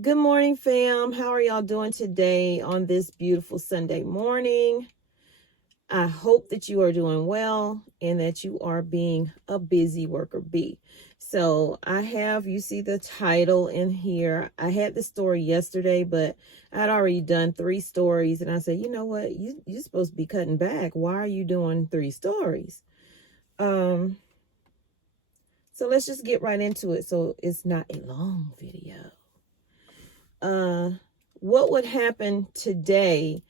Good morning, fam. How are y'all doing today on this beautiful Sunday morning? I hope that you are doing well and that you are being a busy worker bee. So you see the title in here. I had the story yesterday, but I'd already done 3 stories. And I said, you know what? You're supposed to be cutting back. Why are you doing 3 stories? So let's just get right into it. So it's not a long video. What would happen today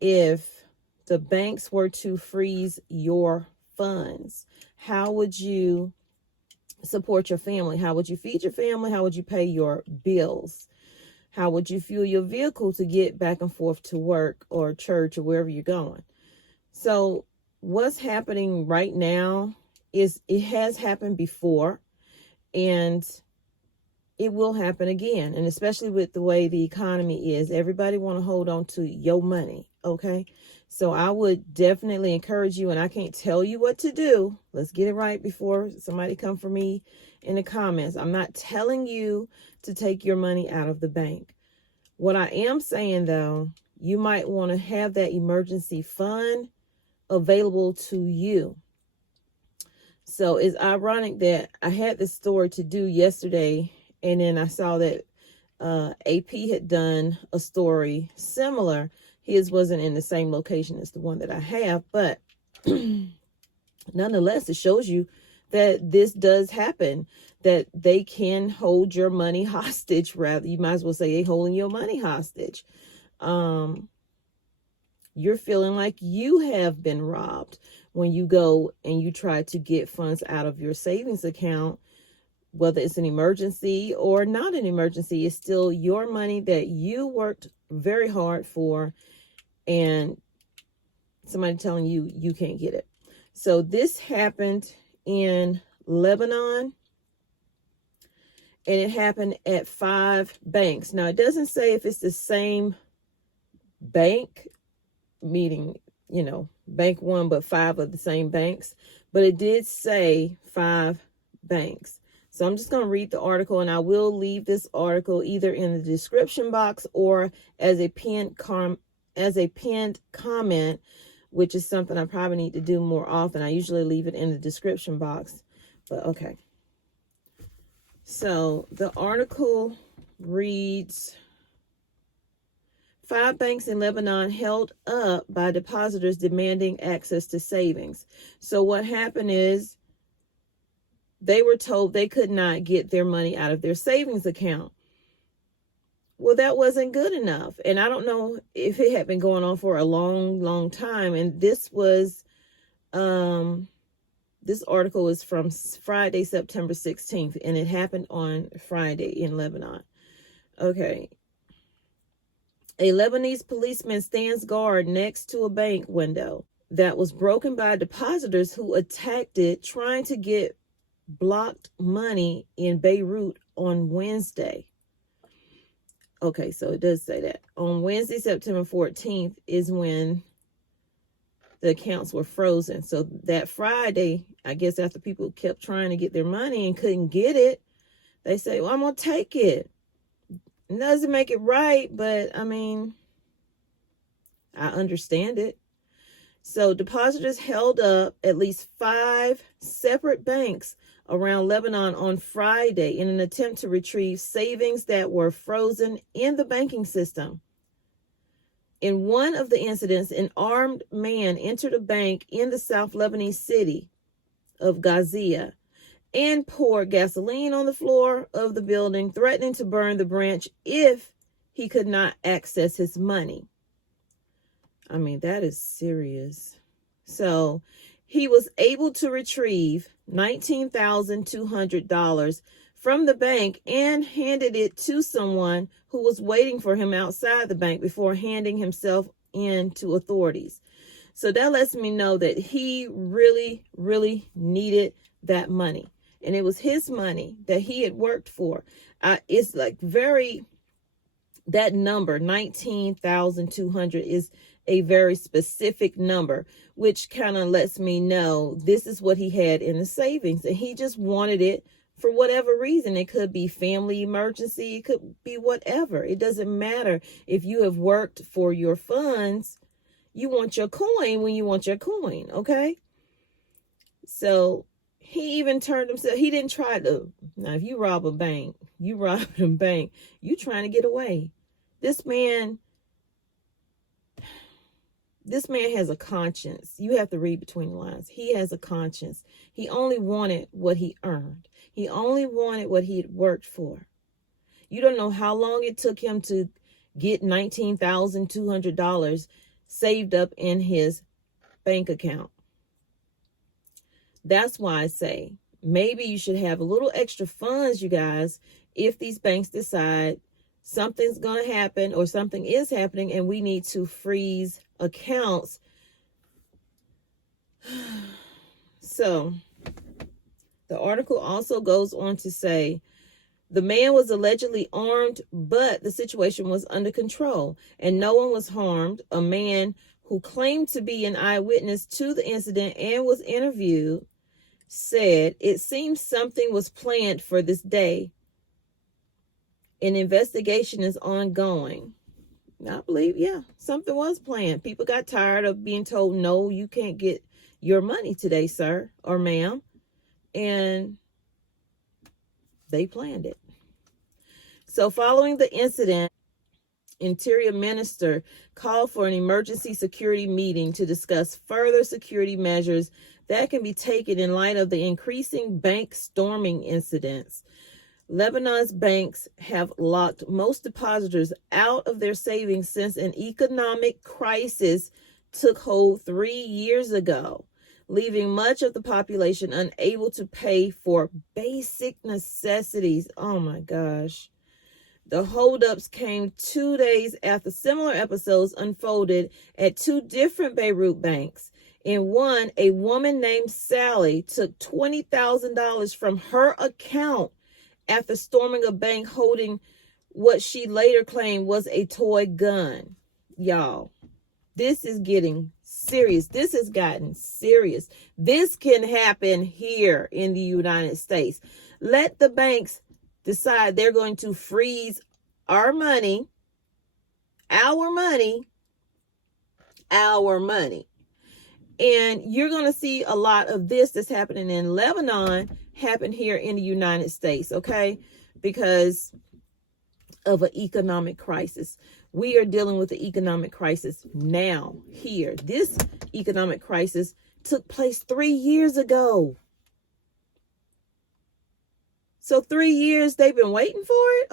if the banks were to freeze your funds? How would you support your family? How would you feed your family? How would you pay your bills? How would you fuel your vehicle to get back and forth to work or church or wherever you're going? So what's happening right now is it has happened before, and it will happen again. And especially with the way the economy is, everybody want to hold on to your money. Okay. So I would definitely encourage you, and I can't tell you what to do. Let's get it right before somebody come for me in the comments. I'm not telling you to take your money out of the bank. What I am saying though, you might want to have that emergency fund available to you. So it's ironic that I had this story to do yesterday, and then I saw that AP had done a story similar. His wasn't in the same location as the one that I have, but nonetheless, it shows you that this does happen, that they can hold your money hostage. Rather, you might as well say they're holding your money hostage. You're feeling like you have been robbed when you go and you try to get funds out of your savings account. Whether it's an emergency or not an emergency, it's still your money that you worked very hard for, and somebody telling you you can't get it. So this happened in Lebanon, and it happened at 5 banks. Now, it doesn't say if it's the same bank, meaning, bank one, but 5 of the same banks, but it did say 5 banks. So I'm just going to read the article, and I will leave this article either in the description box or as a pinned comment, which is something I probably need to do more often. I usually leave it in the description box, but okay. So the article reads, 5 banks in Lebanon held up by depositors demanding access to savings. So what happened is, they were told they could not get their money out of their savings account. Well, that wasn't good enough. And I don't know if it had been going on for a long, long time. And this was, this article is from Friday, September 16th, and it happened on Friday in Lebanon. Okay. A Lebanese policeman stands guard next to a bank window that was broken by depositors who attacked it, trying to get blocked money in Beirut on Wednesday. Okay, so it does say that. On Wednesday, September 14th is when the accounts were frozen. So that Friday, I guess after people kept trying to get their money and couldn't get it, they say, well, I'm going to take it. It doesn't make it right, but I mean, I understand it. So depositors held up at least 5 separate banks around Lebanon on Friday in an attempt to retrieve savings that were frozen in the banking system. In one of the incidents, an armed man entered a bank in the South Lebanese city of Gazia and poured gasoline on the floor of the building, threatening to burn the branch if he could not access his money. I mean, that is serious. So he was able to retrieve $19,200 from the bank and handed it to someone who was waiting for him outside the bank before handing himself in to authorities. So that lets me know that he really, really needed that money. And it was his money that he had worked for. It's like that number, 19,200, is a very specific number, which kind of lets me know this is what he had in the savings, and he just wanted it for whatever reason. It could be family emergency. It could be whatever. It doesn't matter. If you have worked for your funds, you want your coin when you want your coin, okay? So he even turned himself. He didn't try to. Now, if you rob a bank, you trying to get away. This man has a conscience. You have to read between the lines. He has a conscience. He only wanted what he earned. He only wanted what he had worked for. You don't know how long it took him to get $19,200 saved up in his bank account. That's why I say maybe you should have a little extra funds, you guys, if these banks decide something's going to happen or something is happening and we need to freeze accounts. So the article also goes on to say the man was allegedly armed, but the situation was under control and no one was harmed. A man who claimed to be an eyewitness to the incident and was interviewed said it seems something was planned for this day. An investigation is ongoing. I believe, yeah, something was planned. People got tired of being told, no, you can't get your money today, sir or ma'am. And they planned it. So following the incident, Interior Minister called for an emergency security meeting to discuss further security measures that can be taken in light of the increasing bank storming incidents. Lebanon's banks have locked most depositors out of their savings since an economic crisis took hold 3 years ago, leaving much of the population unable to pay for basic necessities. Oh my gosh. The holdups came 2 days after similar episodes unfolded at two different Beirut banks. In one, a woman named Sally took $20,000 from her account after storming a bank holding what she later claimed was a toy gun. Y'all, this is getting serious. This has gotten serious. This can happen here in the United States. Let the banks decide they're going to freeze our money, our money. And you're going to see a lot of this that's happening in Lebanon happen here in the United States, okay? Because of an economic crisis. We are dealing with the economic crisis now, here. This economic crisis took place 3 years ago. So 3 years they've been waiting for it?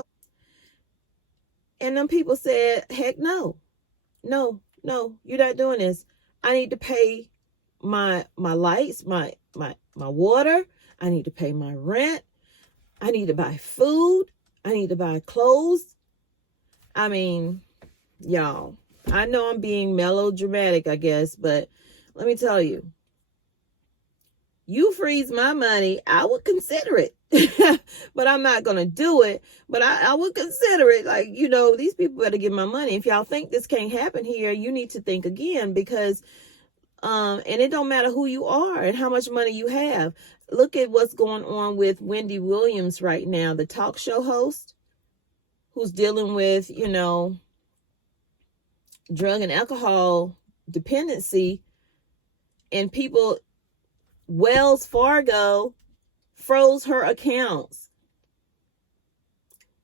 And them people said, heck no. No, you're not doing this. I need to pay my lights, my water. I need to pay my rent. I need to buy food. I need to buy clothes. I mean, y'all, I know I'm being melodramatic, I guess, but let me tell you, you freeze my money, I would consider it. But I'm not going to do it. But I would consider it. Like, you know, these people better get my money. If y'all think this can't happen here, you need to think again, because and it don't matter who you are and how much money you have. Look at what's going on with Wendy Williams right now, the talk show host who's dealing with, you know, drug and alcohol dependency, and people, Wells Fargo froze her accounts.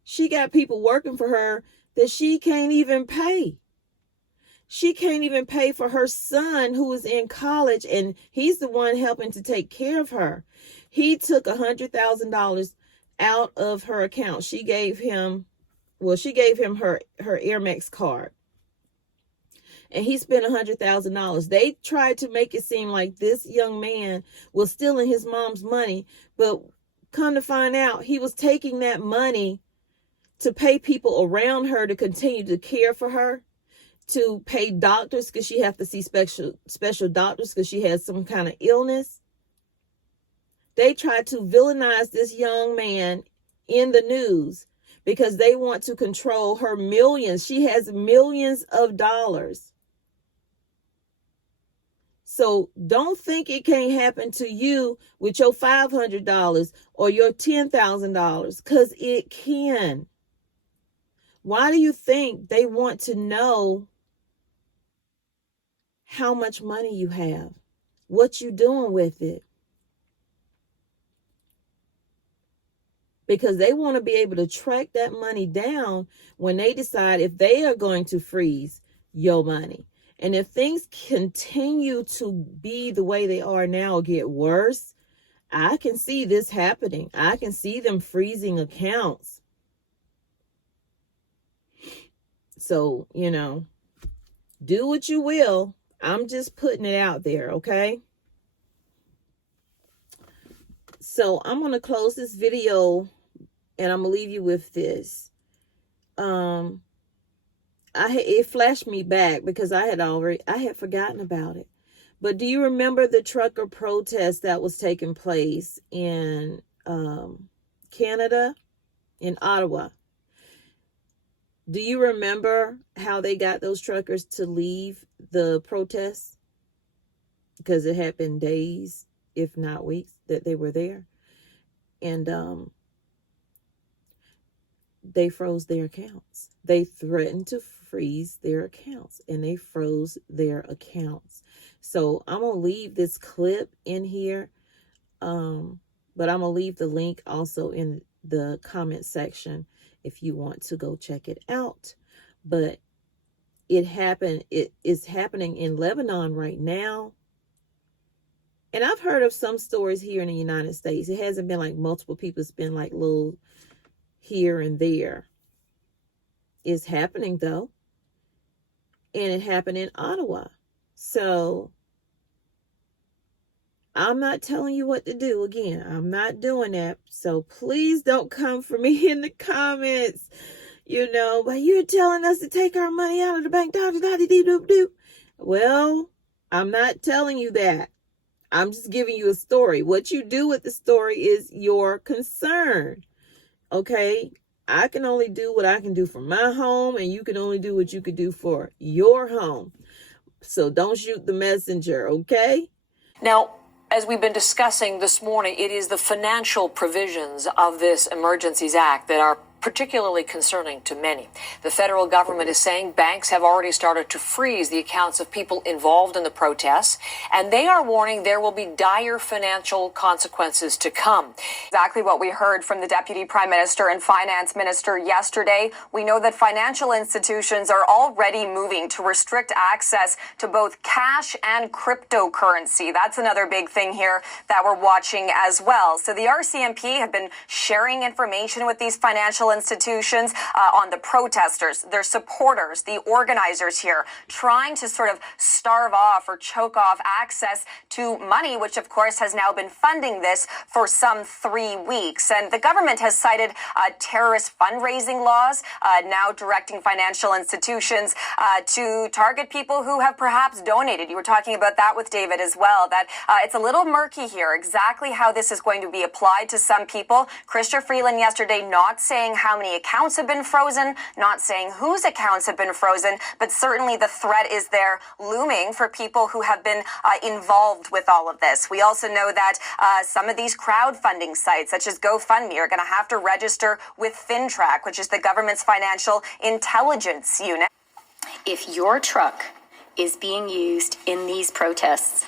She got people working for her that she can't even pay. She can't even pay for her son who is in college, and he's the one helping to take care of her. He took $100,000 out of her account. She gave him her Amex card. And he spent $100,000. They tried to make it seem like this young man was stealing his mom's money, but come to find out, he was taking that money to pay people around her to continue to care for her, to pay doctors because she have to see special doctors because she has some kind of illness. They tried to villainize this young man in the news because they want to control her millions. She has millions of dollars. So don't think it can't happen to you with your $500 or your $10,000, because it can. Why do you think they want to know how much money you have? What you doing with it? Because they want to be able to track that money down when they decide if they are going to freeze your money. And if things continue to be the way they are now or get worse, I can see this happening. I can see them freezing accounts. So, do what you will. I'm just putting it out there, okay? So I'm going to close this video and I'm going to leave you with this. It flashed me back because I had forgotten about it. But do you remember the trucker protest that was taking place in Canada, in Ottawa? Do you remember how they got those truckers to leave the protest? Because it had been days, if not weeks, that they were there. And they froze their accounts. They threatened to freeze their accounts, and they froze their accounts. So I'm going to leave this clip in here, but I'm going to leave the link also in the comment section if you want to go check it out. But it is happening in Lebanon right now. And I've heard of some stories here in the United States. It hasn't been like multiple people. It's been like little here and there. It's happening though. And it happened in Ottawa. So I'm not telling you what to do. Again, I'm not doing that. So please don't come for me in the comments. But you're telling us to take our money out of the bank. Well, I'm not telling you that. I'm just giving you a story. What you do with the story is your concern. Okay? I can only do what I can do for my home, and you can only do what you can do for your home. So don't shoot the messenger, okay? Now, as we've been discussing this morning, it is the financial provisions of this Emergencies Act that are particularly concerning to many. The federal government is saying banks have already started to freeze the accounts of people involved in the protests, and they are warning there will be dire financial consequences to come. Exactly what we heard from the Deputy Prime Minister and Finance Minister yesterday. We know that financial institutions are already moving to restrict access to both cash and cryptocurrency. That's another big thing here that we're watching as well. So the RCMP have been sharing information with these financial institutions on the protesters, their supporters, the organizers here, trying to sort of starve off or choke off access to money, which of course has now been funding this for some 3 weeks. And the government has cited terrorist fundraising laws, now directing financial institutions to target people who have perhaps donated. You were talking about that with David as well, that it's a little murky here, exactly how this is going to be applied to some people. Chrystia Freeland yesterday not saying how many accounts have been frozen, not saying whose accounts have been frozen, but certainly the threat is there looming for people who have been involved with all of this. We also know that some of these crowdfunding sites, such as GoFundMe, are going to have to register with FinTrack, which is the government's financial intelligence unit. If your truck is being used in these protests,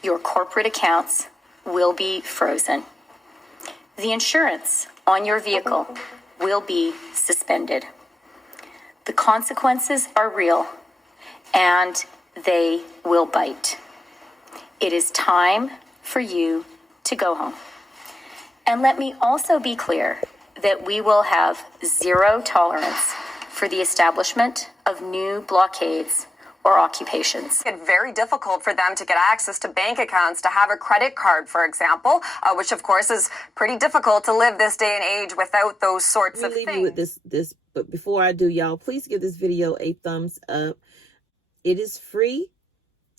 your corporate accounts will be frozen. The insurance on your vehicle will be suspended. The consequences are real, and they will bite. It is time for you to go home. And let me also be clear that we will have zero tolerance for the establishment of new blockades or occupations. It's very difficult for them to get access to bank accounts, to have a credit card, for example, which of course is pretty difficult to live this day and age without those sorts of things. Let me leave you with this, but before I do, y'all, please give this video a thumbs up. It is free.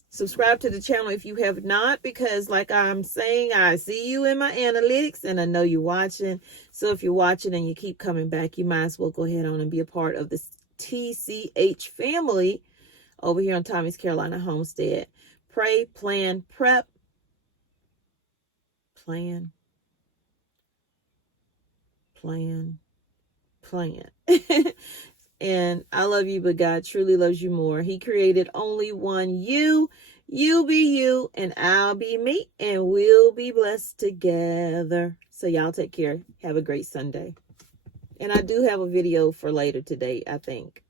Subscribe to the channel if you have not, because like I'm saying, I see you in my analytics and I know you're watching. So if you're watching and you keep coming back, you might as well go ahead on and be a part of this TCH family over here on Tommy's Carolina Homestead. pray, plan, prep, plan, plan. And I love you, but God truly loves you more. He created only one you. You be you, and I'll be me, and we'll be blessed together. So y'all take care. Have a great Sunday. And I do have a video for later today, I think.